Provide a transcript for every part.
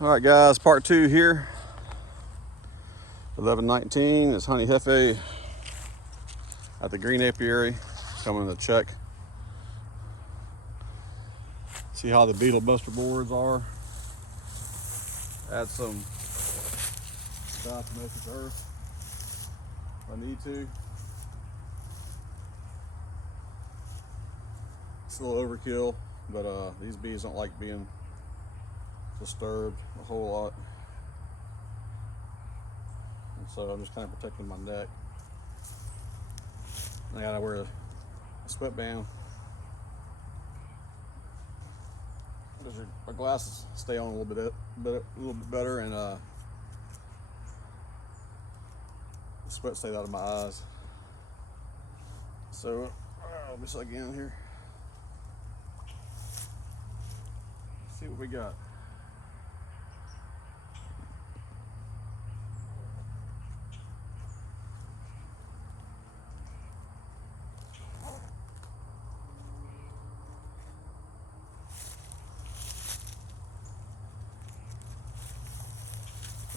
All right, guys, part 2 here. 11/19. It's Honey Hefe at the green apiary. Coming to check. See how the Beetle Buster boards are. Add some diatomaceous earth if I need to. It's a little overkill, but these bees don't like being disturbed a whole lot. And so I'm just kind of protecting my neck. I gotta wear a sweatband. Because my glasses stay on a little bit better, and the sweat stays out of my eyes. So let me see again here. See what we got.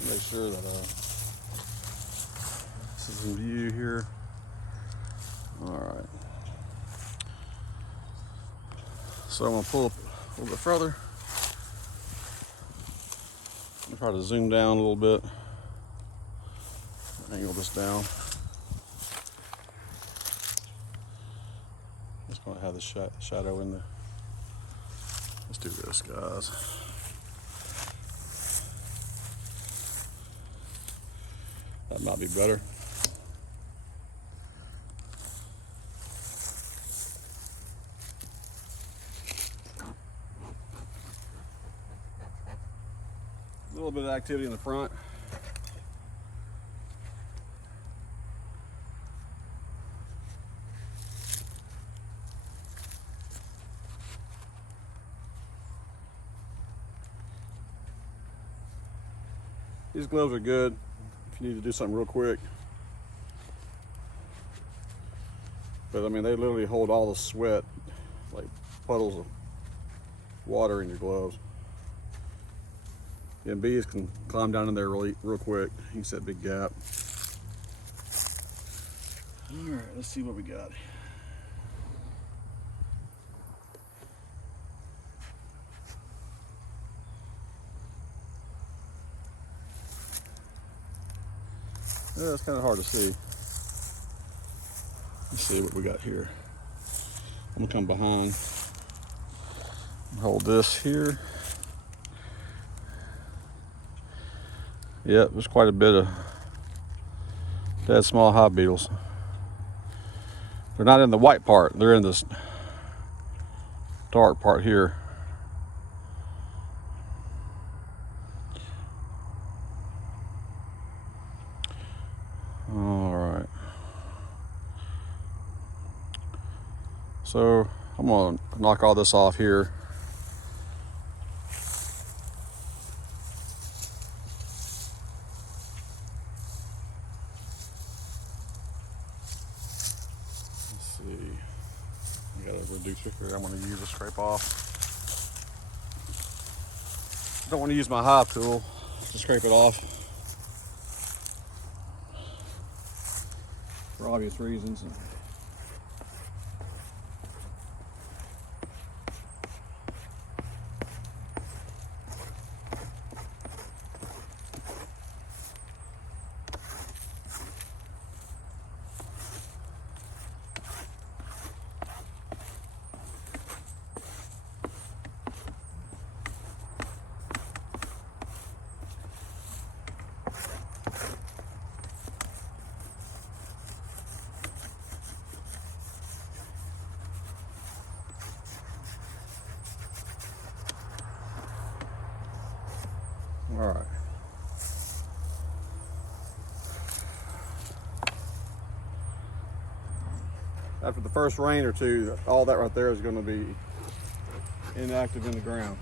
Make sure that this is in view here. All right. So I'm gonna pull up a little bit further. I'm gonna try to zoom down a little bit. Angle this down. Just gonna have the shadow in there. Let's do this, guys. That might be better. A little bit of activity in the front. These gloves are good if you need to do something real quick. But I mean, they literally hold all the sweat, like puddles of water in your gloves. And bees can climb down in there real quick. You can see that big gap. All right, let's see what we got. Yeah, it's kind of hard to see. Let's see what we got here. I'm gonna come behind, hold this here. Yep, there's quite a bit of dead small hive beetles. They're not in the white part, they're in this dark part here. All right. So I'm gonna knock all this off here. I got a reducer here I'm going to use to scrape off. Don't want to use my hive tool to scrape it off for obvious reasons. All right. After the first rain or two, all that right there is going to be inactive in the ground.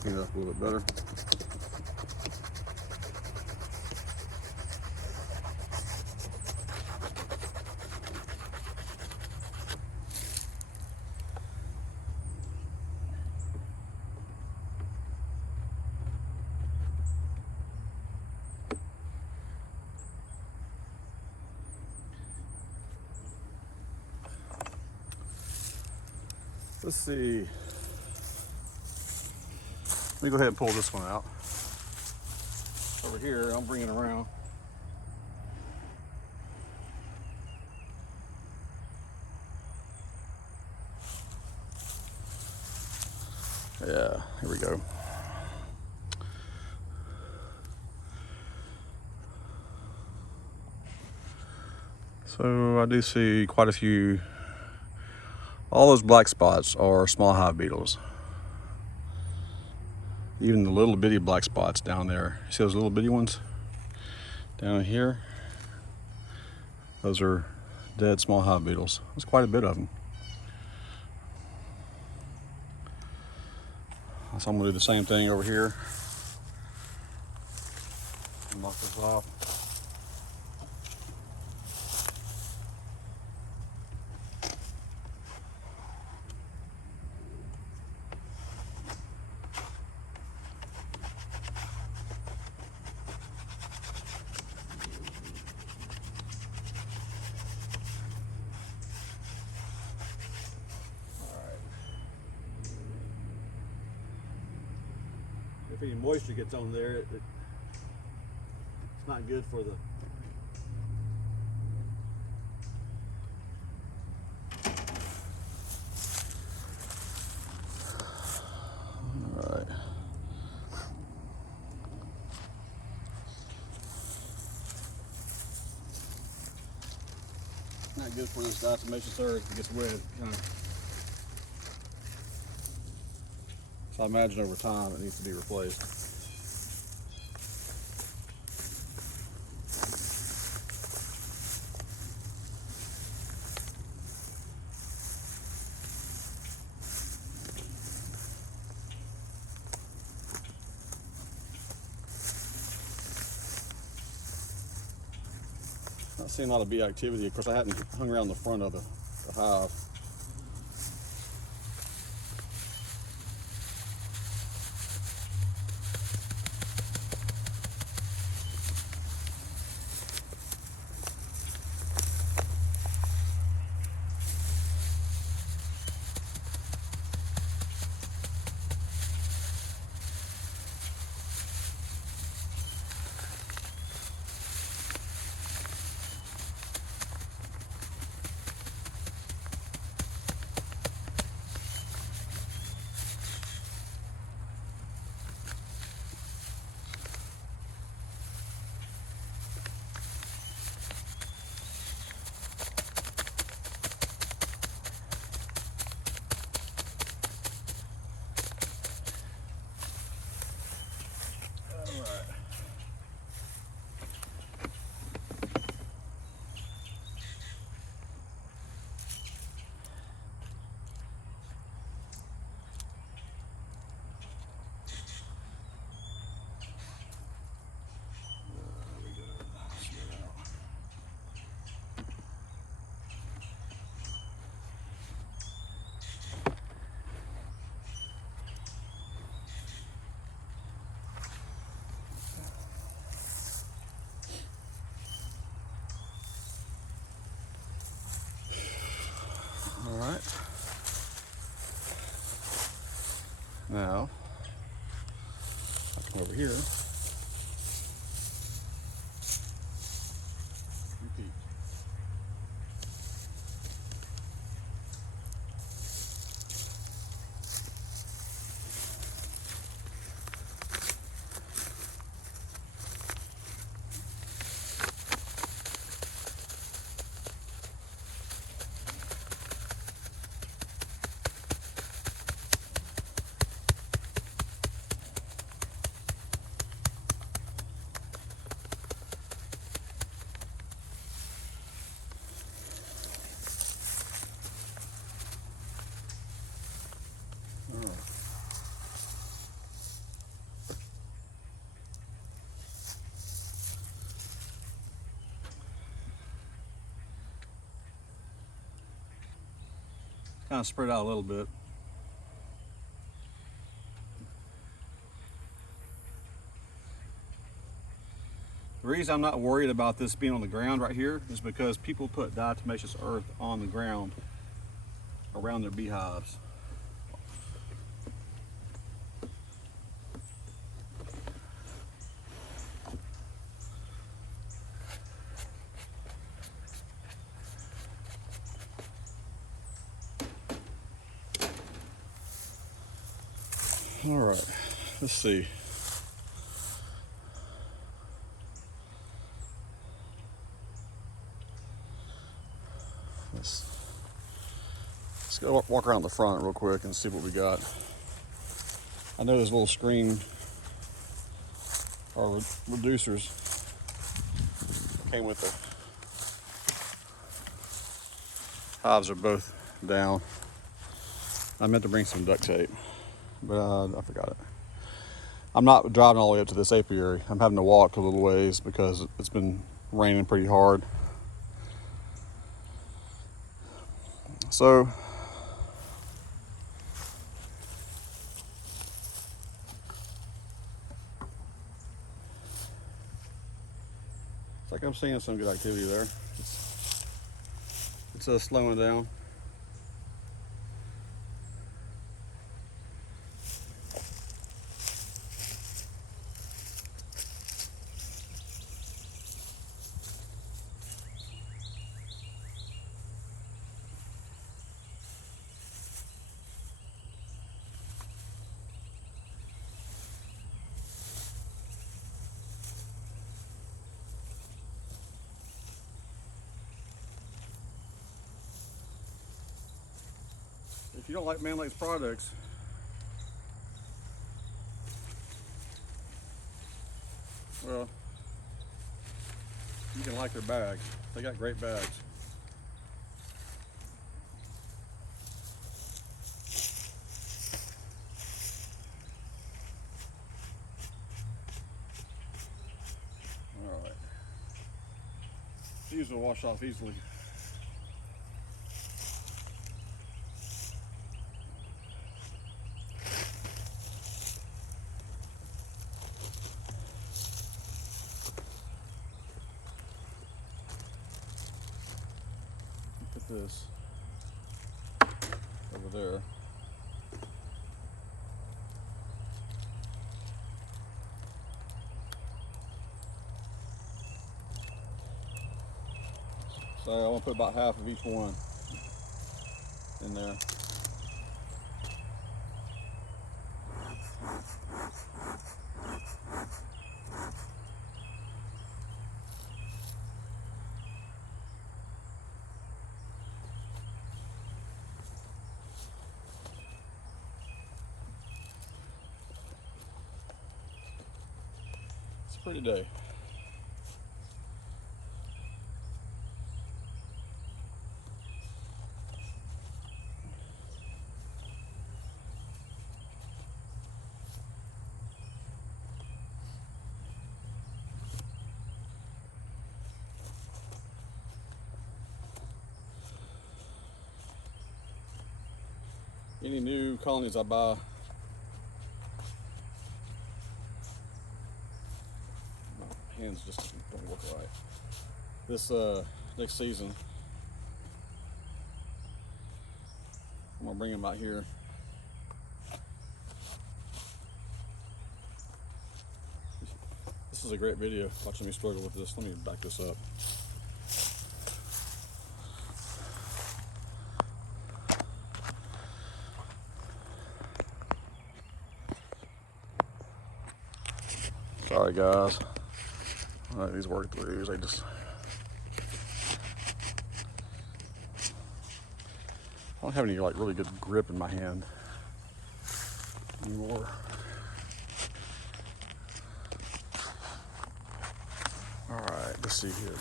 Clean it up a little bit better. Let's see. Let me go ahead and pull this one out. Over here, I'll bring it around. Yeah, here we go. So I do see quite a few. All those black spots are small hive beetles. Even the little bitty black spots down there. See those little bitty ones down here? Those are dead small hive beetles. There's quite a bit of them. So I'm gonna do the same thing over here. Knock this off. If any moisture gets on there, it's not good for the not good for this diatomaceous earth. It gets wet. So I imagine over time it needs to be replaced. Not seeing a lot of bee activity. Of course, I hadn't hung around the front of the hive. Alright. Now, I'll come over here. Repeat. Kind of spread out a little bit. The reason I'm not worried about this being on the ground right here is because people put diatomaceous earth on the ground around their beehives. All right, let's see. Let's go walk around the front real quick and see what we got. I know there's a little screen or reducers came with the hives are both down. I meant to bring some duct tape, but I forgot it. I'm not driving all the way up to this apiary. I'm having to walk a little ways because it's been raining pretty hard. So it's like I'm seeing some good activity there. It's slowing down. If you don't like Man Lake's products, well, you can like their bags. They got great bags. All right. These will wash off easily. Put this over there. So I want to put about half of each one in there. It's a pretty day. Any new colonies I buy, my hands just don't look right. This next season, I'm gonna bring them out here. This is a great video, watching me struggle with this. Let me back this up. Sorry guys, I like these work throughs, they just, I don't have any like really good grip in my hand anymore. All right, let's see here.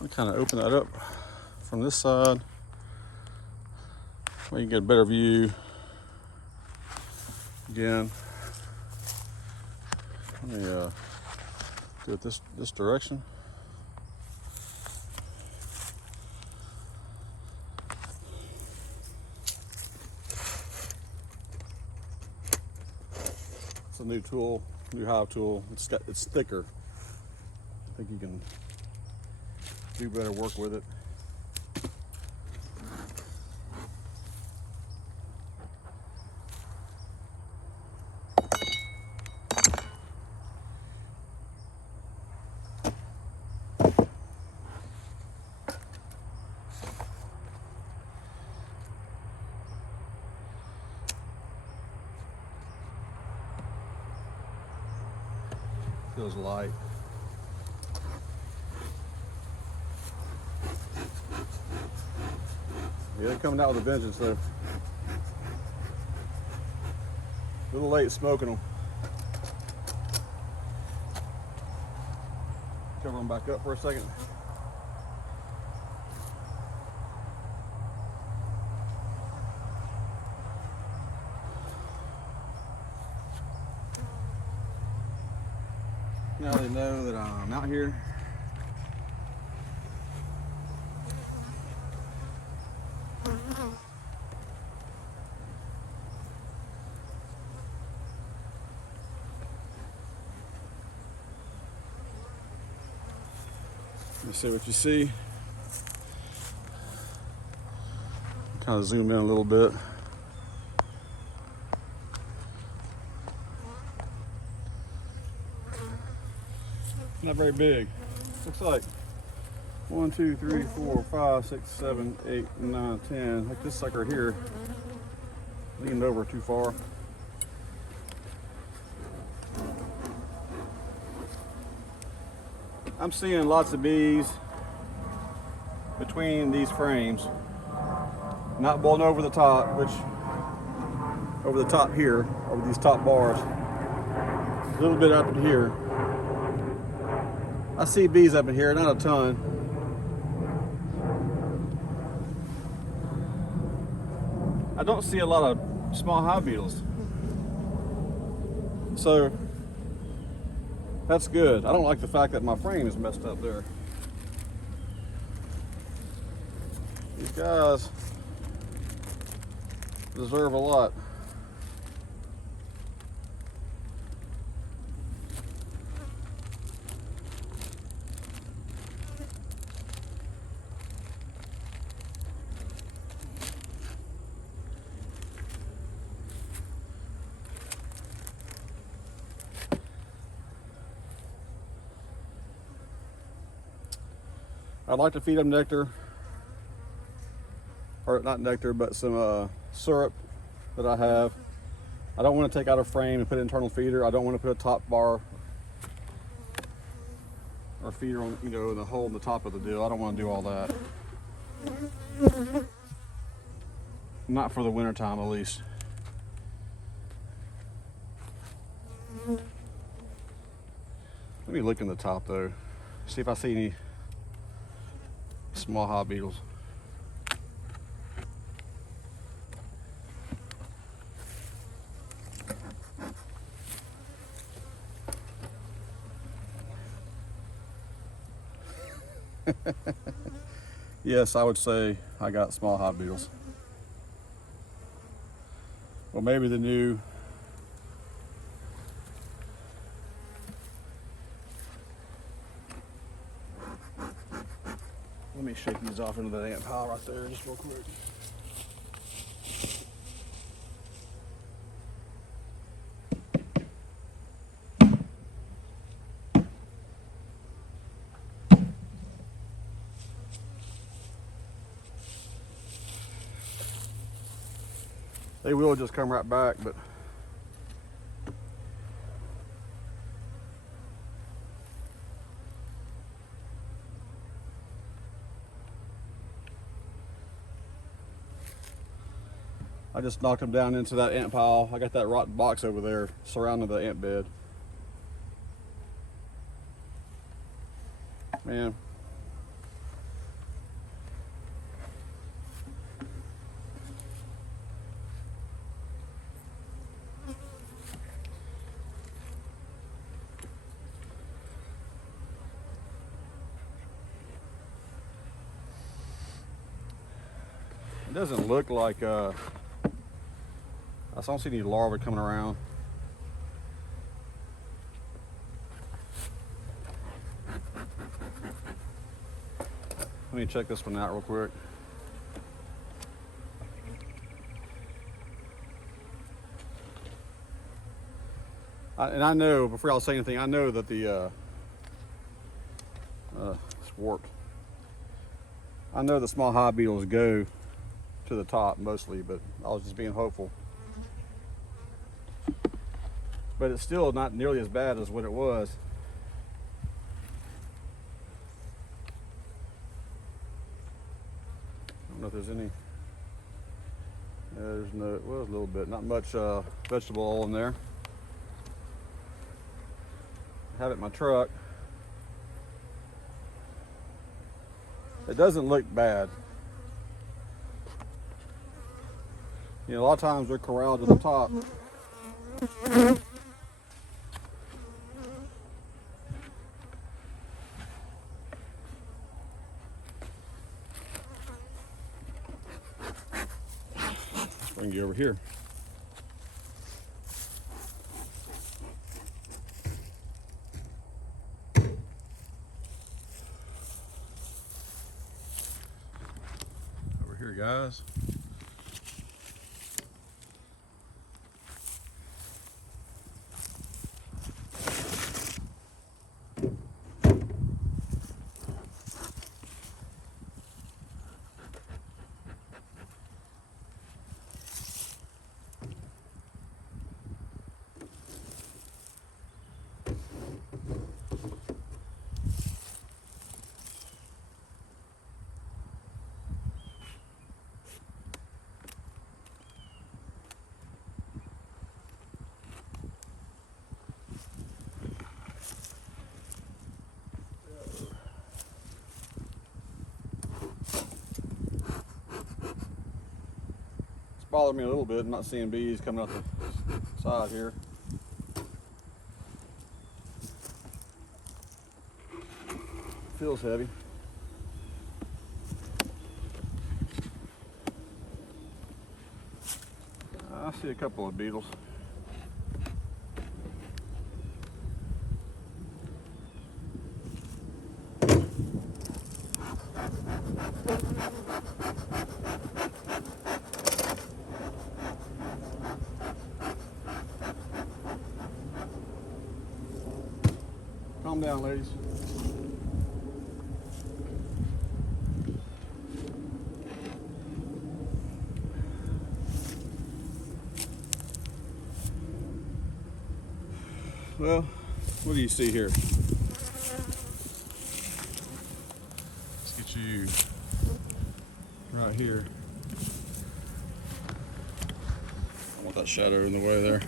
I'm gonna kind of open that up from this side. We can get a better view. Again, let me do it this direction. It's a new tool, new hive tool. It's thicker. I think you can do better work with it. feels light. Yeah, they're coming out with a vengeance though. A little late smoking them. Cover them back up for a second. Now they know that I'm out here. Let me see what you see. Kind of zoom in a little bit. Not very big. Looks like 1, 2, 3, 4, 5, 6, 7, 8, 9, 10. Like this sucker here. Leaned over too far. I'm seeing lots of bees between these frames. Not blowing over the top, which over the top here, over these top bars. A little bit up in here. I see bees up in here, not a ton. I don't see a lot of small hive beetles. So that's good. I don't like the fact that my frame is messed up there. These guys deserve a lot. I'd like to feed them nectar, or not nectar, but some syrup that I have. I don't want to take out a frame and put an internal feeder. I don't want to put a top bar or feeder on, you know, the hole in the top of the deal. I don't want to do all that. Not for the winter time, at least. Let me look in the top though, see if I see any small hive beetles. Yes, I would say I got small hive beetles. Well, maybe the new let me shake these off into that ant pile right there just real quick. They will just come right back, but I just knocked them down into that ant pile. I got that rotten box over there surrounding the ant bed. Man. It doesn't look like I don't see any larvae coming around. Let me check this one out real quick. And I know, before I'll say anything, I know that the it's warped. I know the small hive beetles go to the top mostly, but I was just being hopeful. But it's still not nearly as bad as what it was. don't know if there's any. Yeah, there's no, well, there's a little bit, not much vegetable oil in there. I have it in my truck. It doesn't look bad. You know, a lot of times they're corralled to the top. Let's bring you over here. Over here, guys. Bothered me a little bit. I'm not seeing bees coming out the side here. Feels heavy. I see a couple of beetles. Calm down, ladies. Well, what do you see here? Let's get you right here. I want that shadow in the way there.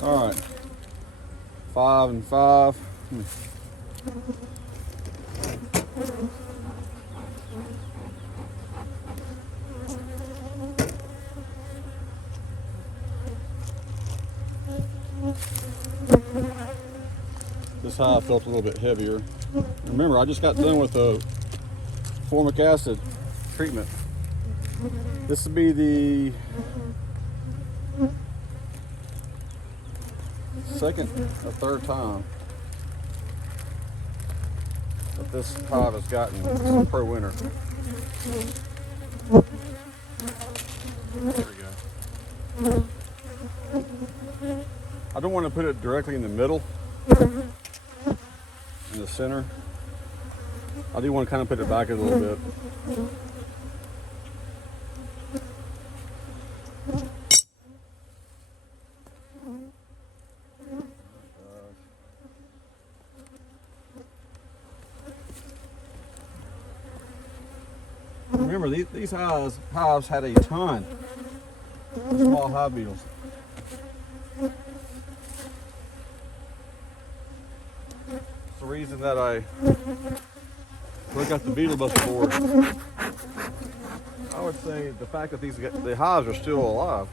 All right, 5 and 5. This hive felt a little bit heavier. Remember, I just got done with a formic acid treatment. This will be the second or third time that this hive has gotten some pro-winter. There we go. I don't want to put it directly in the middle, in the center. I do want to kind of put it back a little bit. Remember, these hives had a ton of small hive beetles. It's the reason that I got the Beetle Buster board. I would say the fact that the hives are still alive.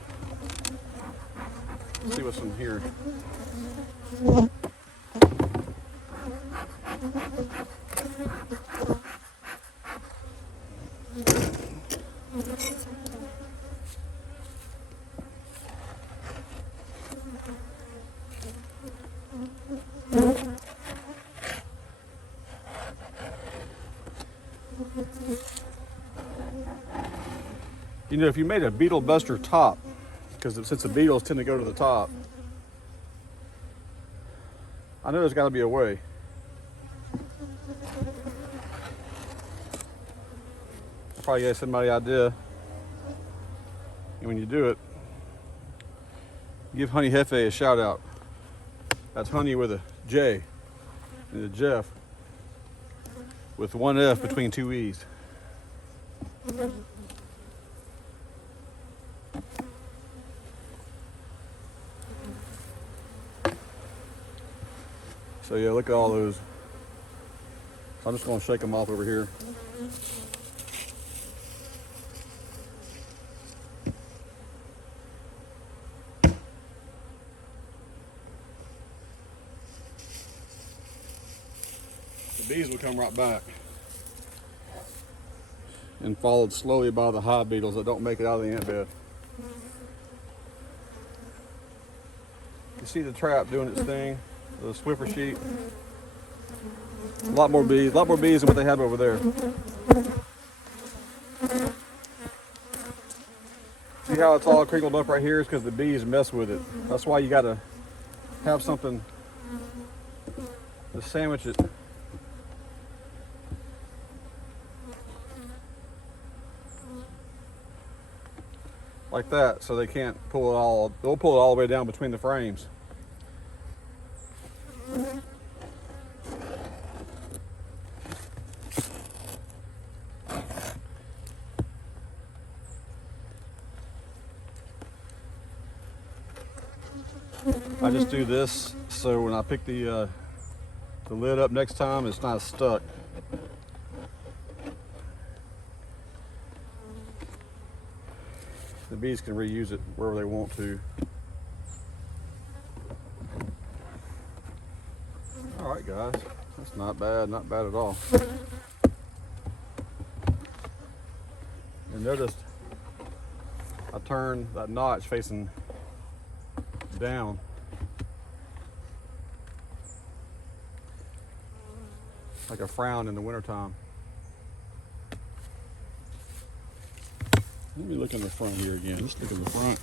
Let's see what's in here. You know, if you made a Beetle Buster top, because since the beetles tend to go to the top, I know there's got to be a way. I probably gave somebody an idea. And when you do it, Give Honey Hefe a shout out. That's Honey with a J and a Jeff with one F between two E's. So yeah, look at all those. So I'm just gonna shake them off over here. The bees will come right back and followed slowly by the hive beetles that don't make it out of the ant bed. You see the trap doing its thing, the Swiffer sheet. A lot more bees than what they have over there. See how it's all crinkled up right here? It's because the bees mess with it. That's why you gotta have something to sandwich it. Like that, so they can't pull it all. They'll pull it all the way down between the frames. I just do this so when I pick the lid up next time, it's not stuck. The bees can reuse it wherever they want to. All right, guys, that's not bad at all. And notice I turn that notch facing down. Like a frown in the wintertime. Let me look in the front here again. Let's look in the front.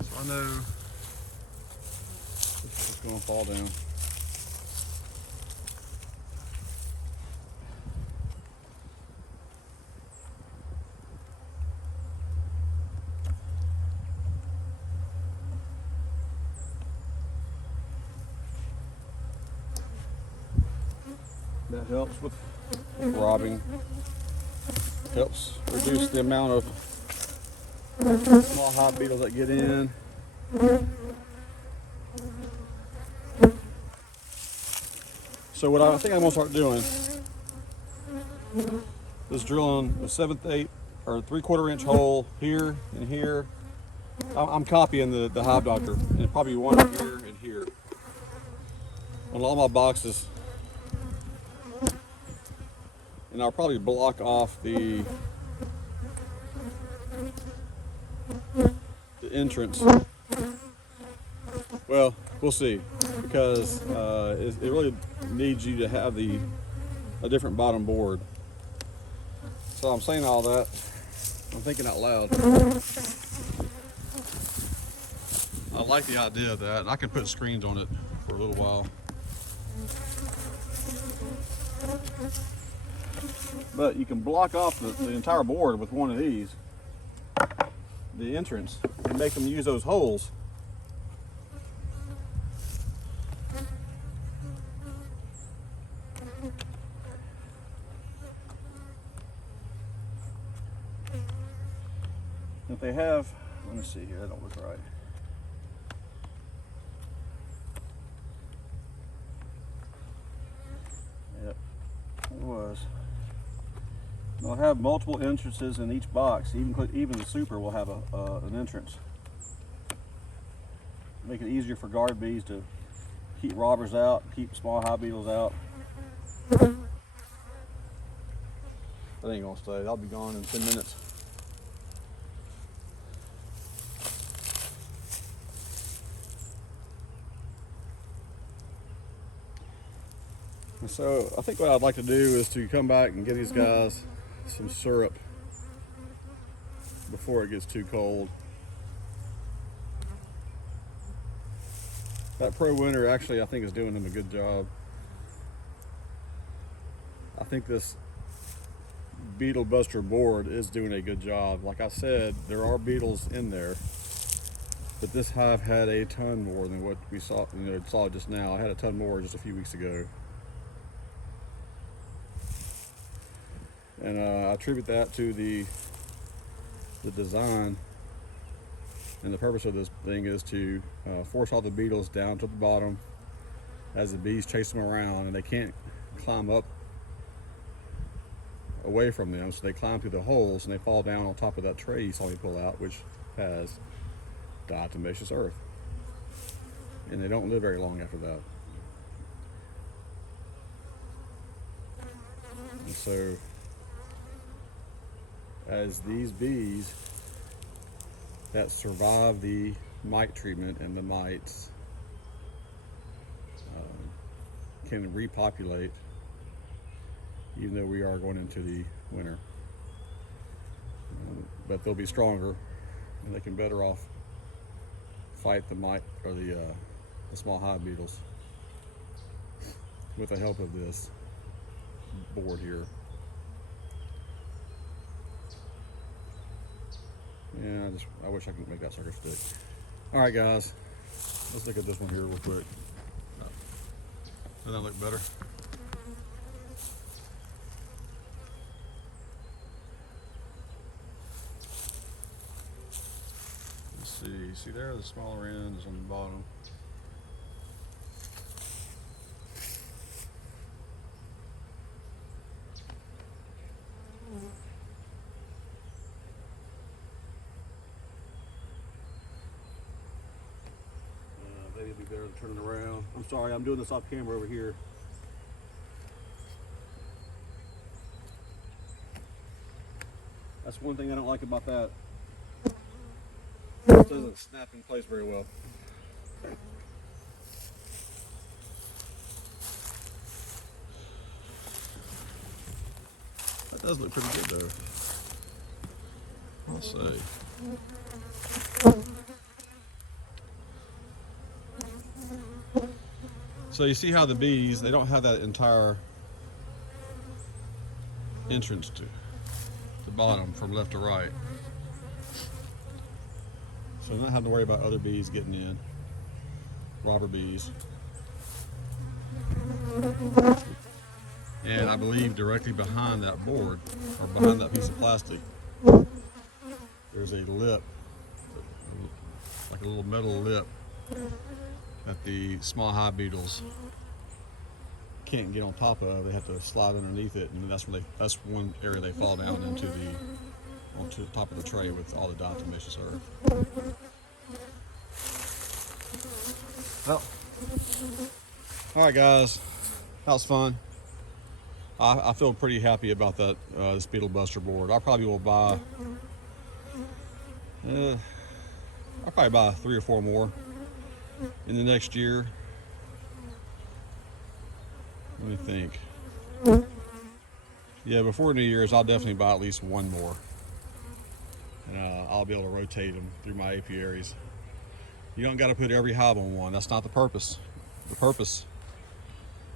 So I know this is going to fall down. That helps with robbing, helps reduce the amount of small hive beetles that get in. So what I think I'm gonna start doing is drilling a 1/7 or 3/4 inch hole here and here. I'm copying the Hive Doctor, and probably one here and here on all my boxes. And I'll probably block off the entrance. Well, we'll see, because it really needs you to have a different bottom board. So I'm saying all that, I'm thinking out loud. I like the idea of that. I can put screens on it for a little while. But you can block off the entire board with one of these, the entrance, and make them use those holes. If they have, let me see here, that don't look right. Yep, it was. They'll have multiple entrances in each box. Even the super will have an entrance. Make it easier for guard bees to keep robbers out, keep small hive beetles out. That ain't gonna stay. I'll be gone in 10 minutes. And so I think what I'd like to do is to come back and get these guys some syrup before it gets too cold. That Pro Winter actually, I think, is doing them a good job. I think this Beetle Buster board is doing a good job. Like I said, there are beetles in there, but this hive had a ton more than what we saw, saw just now. I had a ton more just a few weeks ago. And I attribute that to the design. And the purpose of this thing is to force all the beetles down to the bottom as the bees chase them around, and they can't climb up away from them, so they climb through the holes and they fall down on top of that tray you saw me pull out, which has diatomaceous earth. And they don't live very long after that. And so, as these bees that survive the mite treatment and the mites can repopulate, even though we are going into the winter. But they'll be stronger and they can better off fight the mite or the small hive beetles with the help of this board here. Yeah, I wish I could make that sucker stick. All right, guys, let's look at this one here real quick. Doesn't that look better? Let's see there, the smaller end is on the bottom. Maybe it'll be better to turn it around. I'm sorry, I'm doing this off camera over here. That's one thing I don't like about that. It doesn't snap in place very well. That does look pretty good though. I'll say. So you see how the bees, they don't have that entire entrance to the bottom from left to right. So you don't have to worry about other bees getting in, robber bees. And I believe directly behind that board, or behind that piece of plastic, there's a lip, like a little metal lip, that the small hive beetles can't get on top of. They have to slide underneath it, and that's one area they fall down onto the top of the tray with all the diatomaceous earth. Well, all right, guys, that was fun. I feel pretty happy about that this Beetle Buster board. I probably will buy. I'll probably buy 3 or 4 more in the next year. Let me think. Yeah, before New Year's, I'll definitely buy at least 1 more. And I'll be able to rotate them through my apiaries. You don't got to put every hive on one. That's not the purpose. The purpose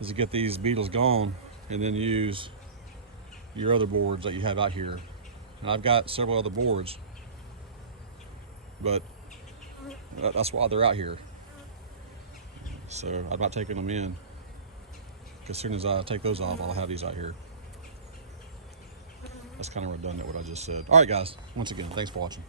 is to get these beetles gone and then use your other boards that you have out here. And I've got several other boards, but that's why they're out here. So I'm not taking them in. As soon as I take those off, I'll have these out here. That's kind of redundant what I just said. All right, guys. Once again, thanks for watching.